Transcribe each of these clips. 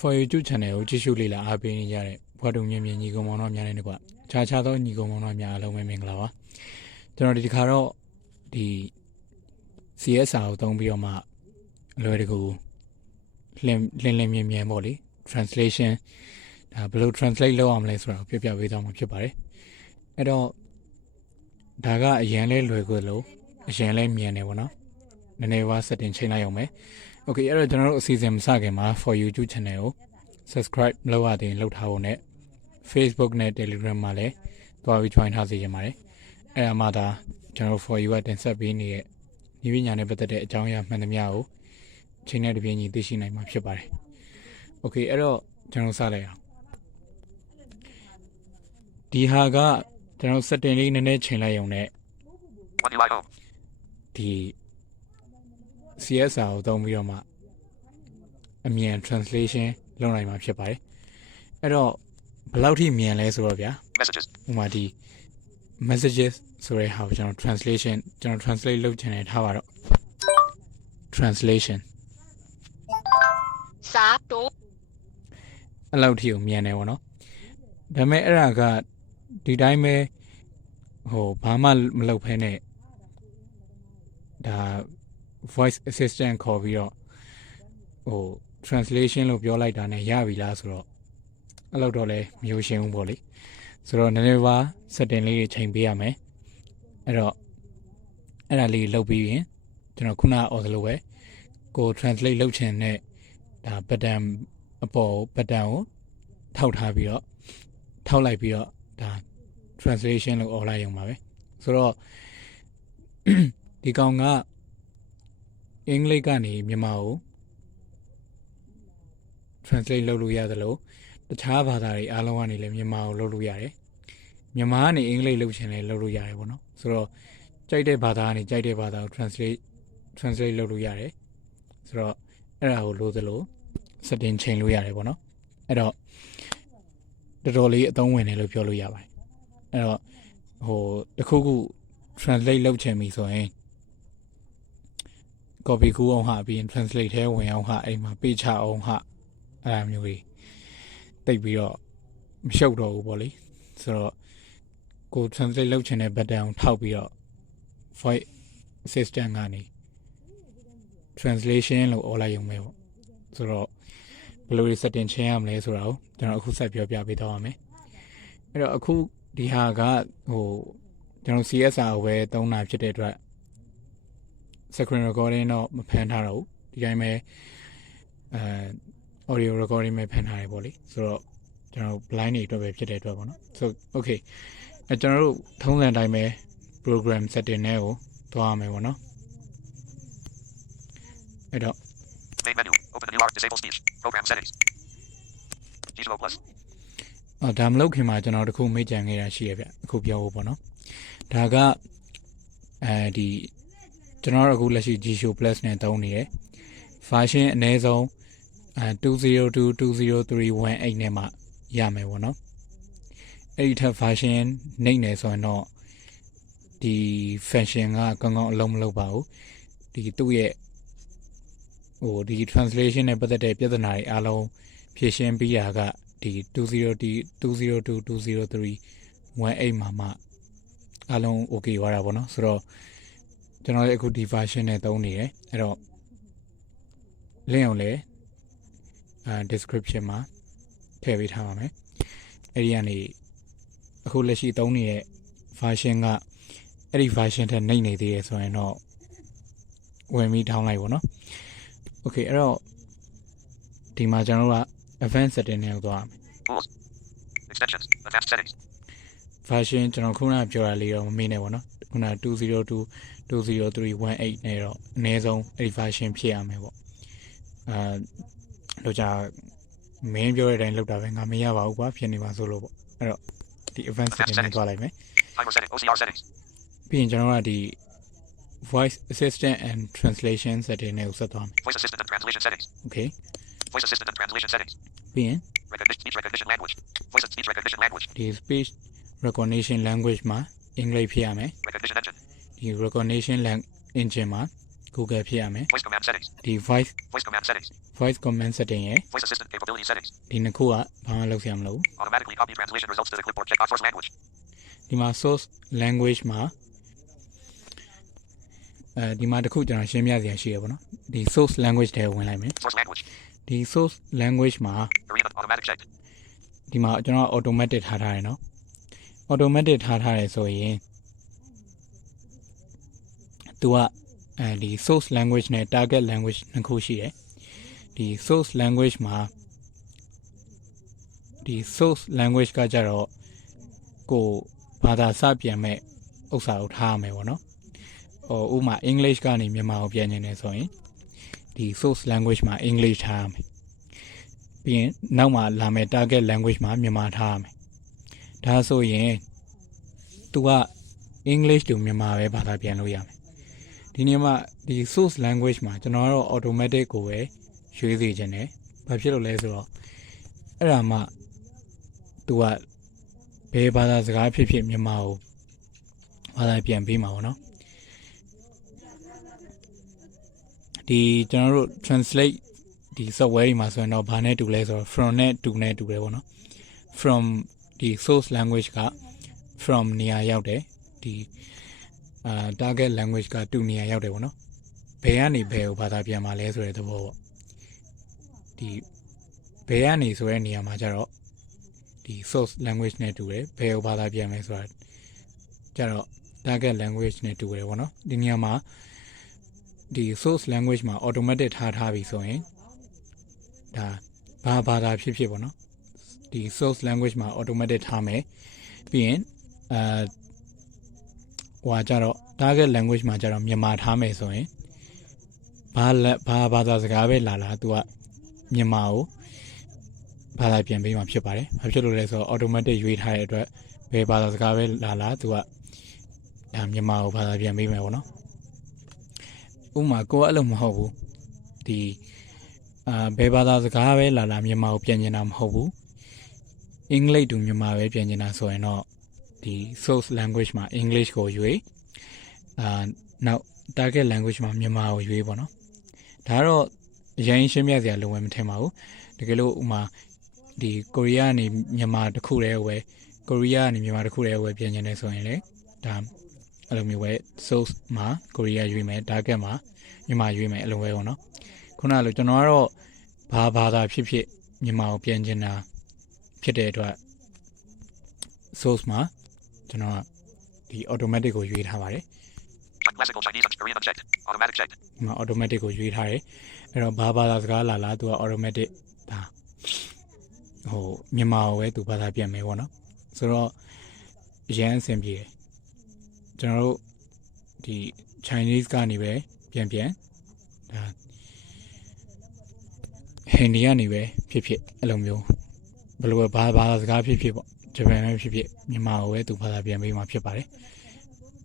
For YouTube channel ကိုကြည့်ရှုလေ့လာအားပေးနေကြတဲ့ဘွားတုံမြင့်မြင့်ညီကောင်မောင်တို့များနဲ့တကွခြားခြားသောညီကောင်မောင်တို့များအားလုံးပဲမင်္ဂလာပါကျွန်တော်ဒီခါတော့ဒီ CSR ကိုသုံးပြီးတော့မှအလွယ်တကူလင်းမြင်ပေါ့လေ translation ဒါဘယ်လို translate လုပ်အောင်လဲဆိုတာကိုပြပေးသွားမှာဖြစ်ပါတယ်အဲ့တော့ဒါကအရင်လဲလွယ်ကူလို့အရင်လဲမြင်နေပေါ့နော်နည်းနည်းပါ setting ချိန်လိုက်အောင်မယ်Okay အဲ့တော့ကျွန်တော်တို့အစီအစဉ်မစခင်မှာ for YouTube channel ကို subscribe လုပ်ရတဲ့လုပ်ထားဖို့နဲ့ Facebook နဲ့ Telegram မှာလည်းတွားပြီး join ထားစေချင်ပါတယ်အဲ့ဒါမှသာကျွန်တော် for you ကတင်ဆက်ပေးနေတဲ့ဒီပညာနဲ့ပတ်သက်တဲ့အကြောင်းအရာမှန်သမျှကိုချိန်နဲ့တပြေးညီသိရှိနိုင်မှာဖြစ်ပါတယ် Okay အဲ့တော့ကျွန်တော်စလိုက်အောင်ဒီဟာကကျွန်တော် setting လေးနည်းနည်းချိန်လိုက်ရုံနဲ့ဒီ CSR ကိုသုံးပြီးတော့မှအမြန် translation လုပ်နိုင်မှာဖြစ်ပါတယ်အဲ့တော့ဘယ်လောက်ထိမြန်လဲဆိုတော့ဗျာ messages ဥပမာဒီ messages ဆိုတဲ့ဟာကိုကျွန်တော် translation ကျွန်တော် translate လုပ်ချင်တယ်ထားပါတော့ translation စာတိုးအဲ့လောက်ထိကိုမြန်တယ်ဗောနော်ဒါပေမဲ့အဲ့ဒါကဒီတိုင်းပဲဟိုဘာမှမလုပ်ဖဲနဲ့ဒါ voice assistant ခေါ်ပြီးတော့ဟို translation လို့ပြောလိုက်တာနဲ့ရပြီလားဆိုတော့အဲ့လောက်တော့လည်းမယိုရှင်းဘူးပေါ့လေဆိုတော့နည်းနည်းပါ setting လေးတွေချိန်ပေးရမယ်အဲ့တော့အဲ့ဒါလေးလုပ်ပြီးရင်ကျွန်တော်ခုနအော်သလိုပဲကို translate လုပ်ချင်တဲ့ဒါ button အပေါ် button ကိုထောက်ထားပြီးတော့ထောက်လိုက်ပြီးတော့ဒါ translation လို့អော်လိုက်ရုံပါပဲဆိုတော့ဒီကောင်ကအင်္ဂလိပ်ကနေမြန်မာကို translate လုပ်လို့ရသလိုတခြားဘာသာတွေအားလုံးကနေလည်းမြန်မာကိုလုပ်လို့ရတယ်မြန်မာကနေအင်္ဂလိပ်လုပ်ချင်လည်းလုပ်လို့ရတယ်ပေါ့နော်ဆိုတော့ကြိုက်တဲ့ဘာသာကနေကြိုက်တဲ့ဘာသာကို translate လုပ်လို့ရတယ်ဆိုတော့အဲ့ဒါကိုလို့သလို setting ချိန်လို့ရတယ်ပေါ့နော်အဲ့တော့တော်တော်လေးအသုံးဝင်တယ်လို့ပြောလို့ရပါတယ်အဲ့တော့ဟိုတခုခု translate လုပ်ချင်ပြီဆိုရင် copy ကူးအောင်ဟာပြီးရင် translate ထဲဝင်အောင်ဟာအိမ်မှာပေးချအောင်ဟာအဲ့လိုမျိုးကြီးတိတ်ပြီးတော့မရှုပ်တော့ဘူးပေါ့လေဆိုတော့ကို translate လုပ်ချင်တဲ့ button ကိုထောက်ပြီးတော့ voice assistant ကနေ translation လို့អော်လိုက်ရုံပဲပေါ့ဆိုတော့ဘယ်လို setting ချိန်ရမလဲဆိုတာကိုကျွန်တော်အခုဆက်ပြောပြပေးသွားပါမယ်အဲ့တော့အခုဒီဟာကဟိုကျွန်တော် CSR ကိုပဲသုံးတာဖြစ်တဲ့အတွက် screen recording တော့မဖန်ထားတော့ဘူးဒီတိုင်းပဲaudio recording ပဲဖန်ထားတယ်ပေါ့လေဆိုတော့ကျွန်တော် blind တွေအတွက်ပဲဖြစ်တဲ့အတွက်ပေါ့နော်ဆို okay ကျွန်တော်တို့ထုံးစံတိုင်းပဲ program setting တွေကိုသွားရမယ်ပေါ့နော်အဲ့တော့ main menu open the new art disable speech program settings digital plus ဒါမလုပ်ခင်မှာကျွန်တော်တခုမေ့ကြံခဲ့တာရှိရဗျအခုပြောဖို့ပေါ့နော်ဒါကဒီကျွန်တော်အခုလက်ရှိ G-Show Plus နဲ့သုံးနေတယ် version အနည်းဆုံး20220318နဲ့မှရမယ်ပေါ့နော်အဲ့ဒီထက် version နှိမ့်နေဆိုရင်တော့ဒီ function ကကောင်းကောင်းအလုံးမလုပ်ပါဘူးဒီသူ့ရဲ့ဟိုဒီ translation နဲ့ပတ်သက်တဲ့ပြဿနာတွေအားလုံးဖြေရှင်းပြီးတာကဒီ20220318မှာအားလုံး okay သွားတာပေါ့နော်ဆိုတော့ကျွန်တော်လည်းအခုဒီ version နဲ့သုံးနေတယ်အဲ့တော့ link ကိုလည်းdescription မှာထည့်ပေးထားပါမယ်အဲ့ဒီကနေအခုလက်ရှိသုံးနေတဲ့ version ကအဲ့ဒီ version ထက်နှိမ့်နေသေးတယ်ဆိုရင်တော့ဝင်ပြီးထောင်းလိုက်ပါတော့ okay အဲ့တော့ဒီမှာကျွန်တော်တို့က advanced setting နဲ့သွားရမယ် tools extensions advanced settings version ကျွန်တော်ခုနပြောတာလေးတော့မမေ့နဲ့ပေါ့နော်ခုန20220318နဲ့တော့အနည်းဆုံးအဲ့ဒီ version ဖြစ်ရမယ်ပေါ့လို့ကြာမင်းပြောတဲ့အတိုင်းလောက်တာပဲငါမရပါဘူးကွာဖြစ်နေပါဆိုလို့ပေါ့အဲ့တော့ဒီ advanced setting နဲ့သွားလိုက်မယ် timer setting OCR settings ပြီးရင်ကျွန်တော်ကဒီ voice assistant and translation setting နဲ့ဆက်သွားမယ် voice assistant and translation settings okay voice assistant and translation settings ပြီးရင် speech recognition language voice and speech recognition language ဒီ speech recognition language မှာအင်္ဂလိပ်ဖြစ်ရမယ် recognition engine ဒီ recognition engine မှာ Google ဖြစ်ရမယ် Voice command settings. ဒီ voice Voice command settings. command setting ရဲ့ Voice assistant capability settings. ဒီနှစ်ခုကဘာမှလုပ်စရာမလိုဘူး Automatically copy translation results to the clipboard. Check box source language. ဒီမှာ source language မှာဒီမှာတစ်ခုကျွန်တော်ရှင်းပြစရာရှိရပါတော့ဒီ source language တွေဝင်လိုက်မယ် Source language. ဒီ source language မှာ Arena automatic checked. ဒီမှာကျွန်တော် automatic ထားထားတယ်နော် automatic ထားထားတယ်ဆိုရင်သူကဒီ source language နဲ့ target language နှစ်ခုရှိတယ်ဒီ source language မှာဒီ source language ကကြတော့ကိုဘာသာစပြန်မဲ့ဥစ္စာကိုထားရမယ်ပေါ့နော်ဥပမာ English ကနေမြန်မာကိုပြန်နေတယ်ဆိုရင်ဒီ source language မှာ English ထားရမယ်ပြီးရင်နောက်မှာလာမယ့် target language မှာမြန်မာထားရမယ်ဒါဆိုရင်သူက English တူမြန်မာပဲဘာသာပြန်လို့ရမယ်ဒီနေ့မှာဒီ source language မှာကျွန်တော်ကတော့ automatic ကိုပဲရွေးစေခြင်းတယ်ဘာဖြစ်လို့လဲဆိုတော့အဲ့ဒါမှသူကဘယ်ဘာသာစကားဖြစ်ဖြစ်မြန်မာကိုဘာသာပြန်ပေးမှာပေါ့နော်ဒီကျွန်တော်တို့ translate ဒီ software တွေမှာဆိုရင်တော့ဘာနဲ့တူလဲဆိုတော့ from နဲ့တူတယ်ပေါ့နော် from ဒီ source language က from နေရာရောက်တယ်ဒီ target language ကတူနေရာရောက်တယ်ပေါ့နော်ဘယ်ကနေဘယ်ကိုဘာသာပြန်มาလဲဆိုတဲ့သဘောပေါ့ဒီဘယ်ကနေဆိုတဲ့နေရာမှာကျတော့ဒီ source language နဲ့တူတယ်ဘယ်ကိုဘာသာပြန်မယ်ဆိုတာကျတော့ target language နဲ့တူတယ်ပေါ့နော်ဒီနေရာမှာဒီ source language မှာ automatic ထားပြီဆိုရင်ဒါဘာသာဖြစ်ဖြစ်ပေါ့နော်ဒီ source language မှာ automatic ထားမယ်ပြီးရင်ဟိုကြတော့ target language မှာကျတော့မြန်မာထားမယ်ဆိုရင်ဘာသာစကားပဲလာသူကမြန်မာကိုဘာသာပြန်ပေးမှာဖြစ်ပါတယ်။ဘာဖြစ်လို့လဲဆိုတော့ automatic ရွေးထားတဲ့အတွက်ဘယ်ဘာသာစကားပဲလာသူကမြန်မာကိုဘာသာပြန်ပေးမယ်ပေါ့နော်။ဥပမာကိုကအဲ့လိုမဟုတ်ဘူး။ဒီဘယ်ဘာသာစကားပဲလာမြန်မာကိုပြန်ကျင်တာမဟုတ်ဘူး။အင်္ဂလိပ်တူမြန်မာပဲပြန်ကျင်တာဆိုရင်တော့ဒီ source language မှာ English ကိုရွေးနောက် target language မှာမြန်မာကိုရွေးပေါ့နော်။ဒါကတော့အရင်ရှင်းပြစရာလိုဝယ်မထင်ပါဘူး။တကယ်လို့ဥမာဒီကိုရီးယားကနေမြန်မာတစ်ခုတည်းဝယ်ကိုရီးယားကနေမြန်မာတစ်ခုတည်းဝယ်ပြင်နေတယ်ဆိုရင်လေဒါအဲ့လိုမျိုးပဲ source မှာကိုရီးယားရွေးမယ် target မှာမြန်မာရွေးမယ်အဲ့လိုပဲပေါ့နော်ခုနကလိုကျွန်တော်ကတော့ဘာသာဖြစ်မြန်မာကိုပြင်နေတာဖြစ်တဲ့အတွက် source မှာကျွန်တော်ကဒီ automatic ကိုရွေးထားပါတယ် Classical Chinese and Korean unchecked. Automatic checked. ဒီမှာ automatic ကိုရွေးထားတယ်အဲ့တော့ဘာသာစကားလာသူက automatic ဒါမြန်မာကိုပဲသူဘာသာပြန်မယ်ပေါ့နော်ဆိုတော့အရင်အဆင်ပြေတယ်ကျွန်တော်တို့ဒီ Chinese ကနေပဲပြန်ဒါ Hindi ကနေပဲဖြစ်အဲ့လိုမျိုးဘယ်လိုဘာသာစကားဖြစ်ပေါ့ဂျပန်ပဲဖြစ်မြန်မာကိုပဲသူဘာသာပြန်ပေးမှာဖြစ်ပါတယ်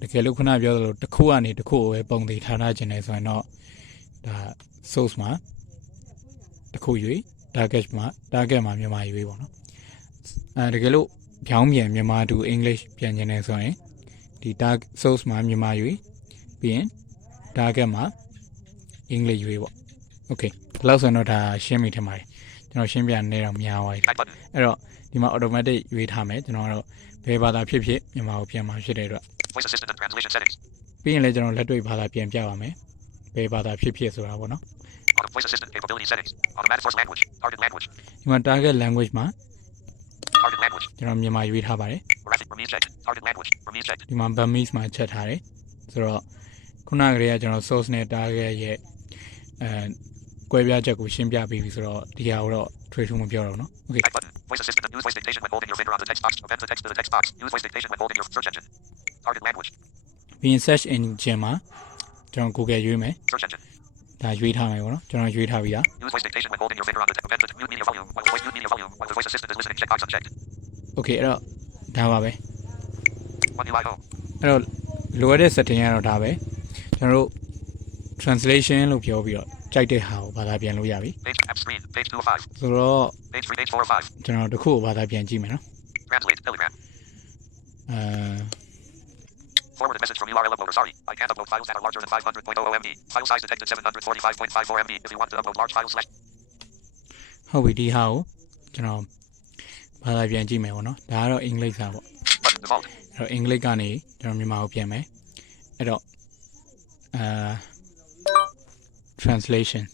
တကယ်လို့ခုနပြောသလိုတစ်ခုကနေတစ်ခုကိုပဲပုံသေးထားခြင်းလဲဆိုရင်တော့ဒါ source မှာတစ်ခုရွေး target မှာမြန်မာရွေးပေါ့နော်တကယ်လို့ပြောင်းပြန်မြန်မာတူ English ပြန်ခြင်းလဲဆိုရင်ဒီ source မှာမြန်မာရွေးပြီးရင် target မှာ English ရွေးပေါ့ okay ဒီလောက်ဆိုတော့ဒါရှင်းပြီထင်ပါတယ်ကျွန်တော်ရှင်းပြနေတော့များသွားပြီအဲ့တော့ဒီမှာ automatic ရွေးထားမယ်ကျွန်တော်ကတော့ဘယ်ဘာသာဖြစ်မြန်မာကိုပြန်မှာဖြစ်တဲ့အတွက် Voice assistant and translation settings. ပြီးရင်လည်းကျွန်တော်လက်တွေ့ဘာသာပြန်ပြပါမယ်ဘယ်ဘာသာဖြစ်ဆိုတာပေါ့နော် Voice assistant capability settings. Automatic source language. Target language. ဒီမှာ target language မှာ Target language. ကျွန်တော်မြန်မာရွေးထားပါတယ် Burmese checked. Target language. Burmese checked. ဒီမှာ Burmese မှာချက်ထားတယ်ဆိုတော့ခုနကလေးကကျွန်တော် source နဲ့ target ရဲ့ကွဲပြားချက်ကိုရှင်းပြပေးပြီဆိုတော့ဒီဟာကိုတော့ထွေးထူးမပြောတော့နော် okay Back button. Voice assistant and use voice dictation when holding your finger on the text box. Append the text to the text box. Use voice dictation when holding your search engine. Target language. ပြီးရင် search engine မှာကျွန်တော် Google ရွေးမယ် Search engine. ဒါရွေးထားမယ်ပေါ့နော်ကျွန်တော်ရွေးထားပြီလား Use voice dictation when holding your finger on the text. Append the mute media volume. While the voice mute media volume. While the voice assistant is listening. Checkbox unchecked. okay အဲ့တော့ဒါပါပဲ One UI home. အဲ့တော့လိုအပ်တဲ့ setting ကတော့ဒါပဲကျွန်တော်တို့ translation လို့ပြောပြီးတော့ကြိုက်တဲ့ဟာကိုဘာသာပြန်လို့ရပြီ Page app screen. Page 2 of 5. ဆိုတော့ Page 3. Page 4 of 5. ကျွန်တော်တစ်ခုကိုဘာသာပြန်ကြည့်မယ်နော် Translate. Telegram. Forwarded message from URL uploader. Sorry, I can't upload files that are larger than 500.00 MB. File size detected 745.54 MB. If you want to upload large files slash. ဟုတ်ပြီဒီဟာကိုကျွန်တော်ဘာသာပြန်ကြည့်မယ်ပေါ့နော်ဒါကတော့အင်္ဂလိပ်စာပေါ့ Button default. အဲ့တော့အင်္ဂလိပ်ကနေကျွန်တော်မြန်မာကိုပြန်မယ်အဲ့တော့translation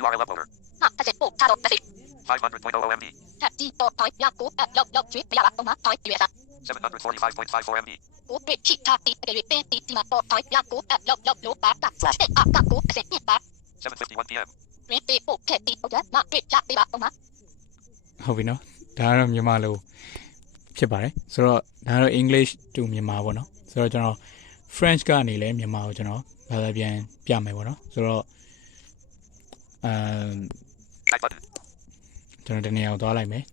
URL uploader. 500.00 MB. 745.54 MB. 7:51 PM. ဟုတ်ပြီနော်ဒါကတော့မြန်မာလိုဖြစ်ပါတယ်ဆိုတော့ဒါကတော့ English to မြန်မာပေါ့နော်ဆိုတော့ကျွန်တော် French ကနေလည်းမြန်မာကိုကျွန်တော်ဘာသာပြန်ပြမယ်ပေါ့နော်ဆိုတော့Back button. ကျွန်တော်ဒီနေရာကိုသွားလိုက်မယ်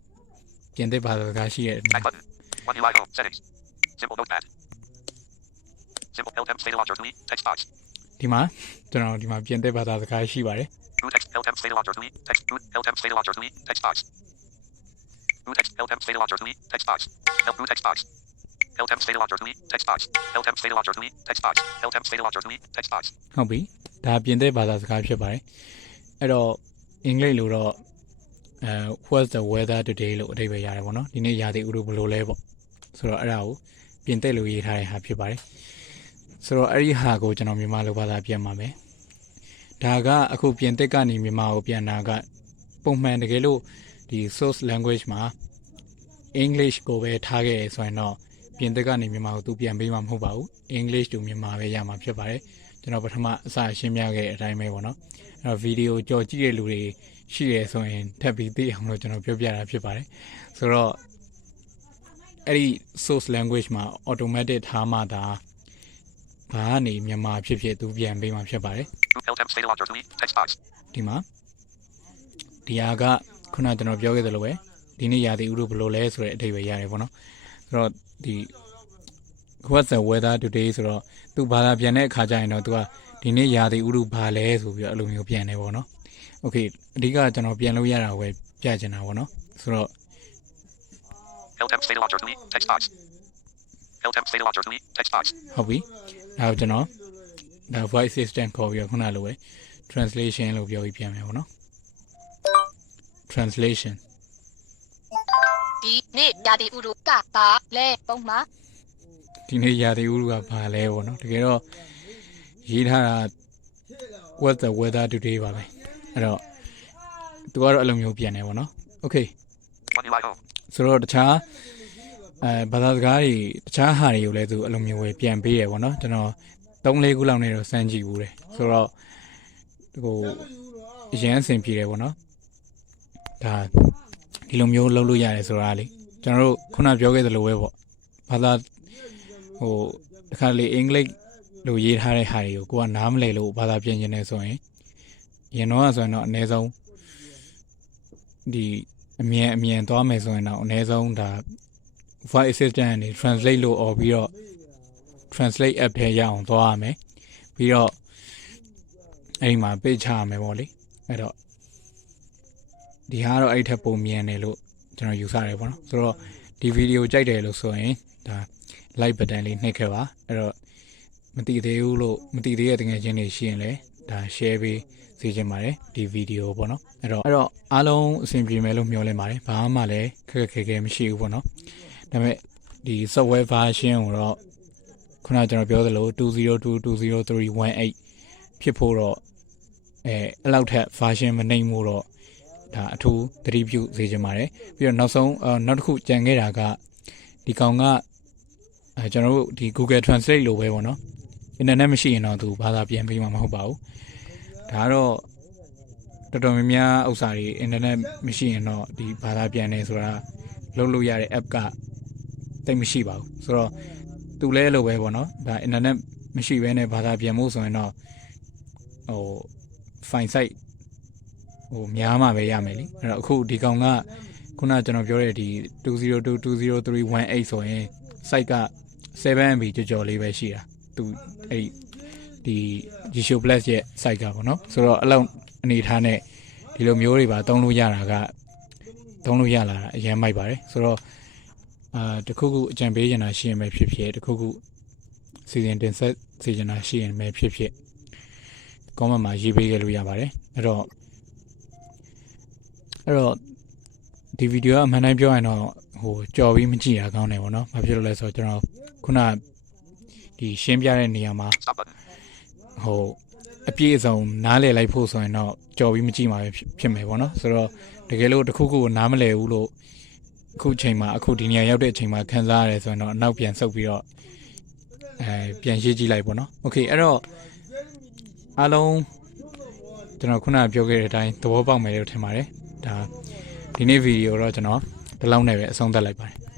ပြင်သစ်ဘာသာစကားရှိတဲ့ Back button. One UI home settings. Simple notepad. Simple LTEM state launcher delete text box. ဒီမှာကျွန်တော်ဒီမှာပြင်သစ်ဘာသာစကားရှိပါတယ် Blue text LTEM state launcher delete text blue LTEM state launcher delete text box. Blue text LTEM state launcher delete text box. Blue text box. LTEM state launcher delete text box. LTEM state launcher delete text box. LTEM state launcher delete text box. ဟုတ်ပြီဒါပြင်သစ်ဘာသာစကားဖြစ်ပါတယ်အဲ့တော့အင်္ဂလိပ်လိုတော့what's the weather today လို့အဓိပ္ပာယ်ရတယ်ပေါ့နော်ဒီနေ့ရာသီဥတုဘယ်လိုလဲပေါ့ဆိုတော့အဲ့ဒါကိုပြင်သစ်လိုရေးထားတဲ့ဟာဖြစ်ပါတယ်ဆိုတော့အဲ့ဒီဟာကိုကျွန်တော်မြန်မာလိုဘာသာပြန်ပါမယ်ဒါကအခုပြင်သစ်ကနေမြန်မာကိုပြန်တာကပုံမှန်တကယ်လို့ဒီ source language မှာ English ကိုပဲထားခဲ့ရဆိုရင်တော့ပြင်သစ်ကနေမြန်မာကိုသူပြန်ပေးမှာမဟုတ်ပါဘူး English တူမြန်မာပဲရမှာဖြစ်ပါတယ်ကျွန်တော်ပထမအစရှင်းပြခဲ့တဲ့အတိုင်းပဲပေါ့နော်အဲ့တော့ဗီဒီယိုကြော်ကြည့်တဲ့လူတွေရှိရဆိုရင်ထပ်ပြီးသိအောင်လို့ကျွန်တော်ပြောပြတာဖြစ်ပါတယ်ဆိုတော့အဲ့ဒီ source language မှာ automatic ထားမှဒါဘာကနေမြန်မာဖြစ်ဖြစ်သူပြန်ပေးမှာဖြစ်ပါတယ် LTEM state launcher delete text box. ဒီမှာဒီဟာကခုနကျွန်တော်ပြောခဲ့သလိုပဲဒီနေ့ရာသီဥတုဘယ်လိုလဲဆိုတဲ့အဓိပ္ပာယ်ရတယ်ပေါ့နော်ဆိုတော့ဒီ what's the weather today ဆိုတော့သူဘာသာပြန်တဲ့အခါကျရင်တော့သူကဒီနေ့ရာသီဥတုဘာလဲဆိုပြီးတော့အဲ့လိုမျိုးပြန်နေပေါ့နော် okay အဓိကကျွန်တော်ပြန်လို့ရတာပဲပြချင်တာပေါ့နော်ဆိုတော့ LTEM state launcher delete text box. LTEM state launcher delete text box. ဟုတ်ပြီဒါကိုကျွန်တော်ဒါ voice assistant ခေါ်ပြီးတော့ခုနလိုပဲ translation လို့ပြောပြီးပြန်မယ်ပေါ့နော် translation ဒီနေ့ရာသီဥတုကပါလဲပုံမှာ ဒီနေ့ရာသီဥတုကဘာလဲပေါ့နော်တကယ်တော့ရေးထားတာ what the weather today ပါပဲအဲ့တော့သူကတော့အဲ့လိုမျိုးပြန်နေပေါ့နော် okay One UI home. ဆိုတော့တခြားဘာသာစကားတွေတခြားဟာတွေကိုလည်းသူအဲ့လိုမျိုးပဲပြန်ပေးရပေါ့နော်ကျွန်တော်3-4ခုလောက်နေတော့စမ်းကြည့်ဘူးတယ်ဆိုတော့ဟိုအရန်အဆင်ပြေတယ်ပေါ့နော်ဒါဒီလိုမျိုးလုပ်လို့ရတယ်ဆိုတာလေကျွန်တော်တို့ခုနပြောခဲ့သလိုပဲပေါ့ဘာသာဟိုတခါလေအင်္ဂလိပ်လိုရေးထားတဲ့ဟာတွေကိုကိုကနားမလည်လို့ဘာသာပြင်နေဆိုရင်ရင်တော့ဆိုရင်တော့အနည်းဆုံးဒီအမြန်သွားမယ်ဆိုရင်တော့အနည်းဆုံးဒါ voice assistant နဲ့ translate လို့អော်ပြီးတော့ translate app ထဲရအောင်သွားရမယ်ပြီးတော့အဲ့ဒီမှာ page ချရမယ်ပေါ့လေအဲ့တော့ဒီဟာတော့အဲ့ထက်ပုံမြန်တယ်လို့ကျွန်တော်ယူဆတယ်ပေါ့နော်ဆိုတော့ဒီဗီဒီယိုကြိုက်တယ်လို့ဆိုရင်ဒါ like button လေးနှိပ်ခဲ့ပါအဲ့တော့မသိသေးဘူးလို့မသိသေးတဲ့တကယ်ချင်းတွေရှိရင်လည်းဒါ share ပေးစေချင်ပါတယ်ဒီဗီဒီယိုပေါ့နော်အဲ့တော့အားလုံးအဆင်ပြေမယ်လို့မျှော်လင့်ပါတယ်ဘာမှလည်းခက်ခဲမရှိဘူးပေါ့နော်ဒါပေမဲ့ဒီ software version ကိုတော့ခုနကကျွန်တော်ပြောသလို20220318ဖြစ်ဖို့တော့အဲ့လောက်ထက် version မနှိမ့်မှုတော့ဒါအထူးသတိပြုစေချင်ပါတယ်ပြီးတော့နောက်ဆုံးနောက်တစ်ခုကြံခဲ့တာကဒီကောင်ကကျွန်တော်တို့ဒီ Google Translate လိုပဲပေါ့နော် internet မရှိရင်တော့သူဘာသာပြန်ပေးမှာမဟုတ်ပါဘူးဒါကတော့တော်တော်များများဥစ္စာတွေ internet မရှိရင်တော့ဒီဘာသာပြန်နေဆိုတာလုပ်လို့ရတဲ့ app ကတိတ်မရှိပါဘူးဆိုတော့သူလဲလိုပဲပေါ့နော်ဒါ internet မရှိဘဲနဲ့ဘာသာပြန်မှုဆိုရင်တော့ဟို file site ဟိုများမှပဲရမယ်လीအဲ့တော့အခုဒီကောင်ကခုနကျွန်တော်ပြောတဲ့ဒီ20220318ဆိုရင် site က 7MB ကြော်လေးပဲရှိတာသူအဲ့ဒီ Geo Plus ရဲ့ site ကပေါ့နော်ဆိုတော့အဲ့လောက်အနေထားနဲ့ဒီလိုမျိုးတွေပါသုံးလို့ရတာကသုံးလို့ရလာတာအရင်မိုက်ပါတယ်ဆိုတော့ တခုခုအကြံပေးချင်တာရှိရင်ပဲဖြစ်ဖြစ်တခုခုစီစဉ်တင်ဆက်စီချင်တာရှိရင်ပဲဖြစ်ဖြစ် comment မှာရေးပေးခဲ့လို့ရပါတယ်အဲ့တော့ဒီဗီဒီယိုကအမှန်တိုင်းပြောရင်တော့ဟိုကြော်ပြီးမကြည့်ရကောင်းတယ်ပေါ့နော်ဘာဖြစ်လို့လဲဆိုတော့ကျွန်တော်ခုနဒီရှင်းပြတဲ့နေရာမှာ Stop button. ဟိုအပြည့်အစုံနားလည်လိုက်ဖို့ဆိုရင်တော့ကြော်ပြီးမကြည့်မှာပဲဖြစ်မယ်ပေါ့နော်ဆိုတော့တကယ်လို့တခုခုကိုနားမလည်ဘူးလို့အခုချိန်မှာအခုဒီနေရာရောက်တဲ့အချိန်မှာခန်းစားရတယ်ဆိုရင်တော့အနောက်ပြန်ဆုပ်ပြီးတော့ပြန်ရေးကြည့်လိုက်ပေါ့နော်โอเคအဲ့တော့အားလုံးကျွန်တော်ခုနပြောခဲ့တဲ့အတိုင်းသဘောပေါက်မယ်လို့ထင်ပါတယ်ဒါဒီနေ့ဗီဒီယိုတော့ကျွန်တော်ဒီလောက်နဲ့ပဲအဆုံးသတ်လိုက်ပါတယ်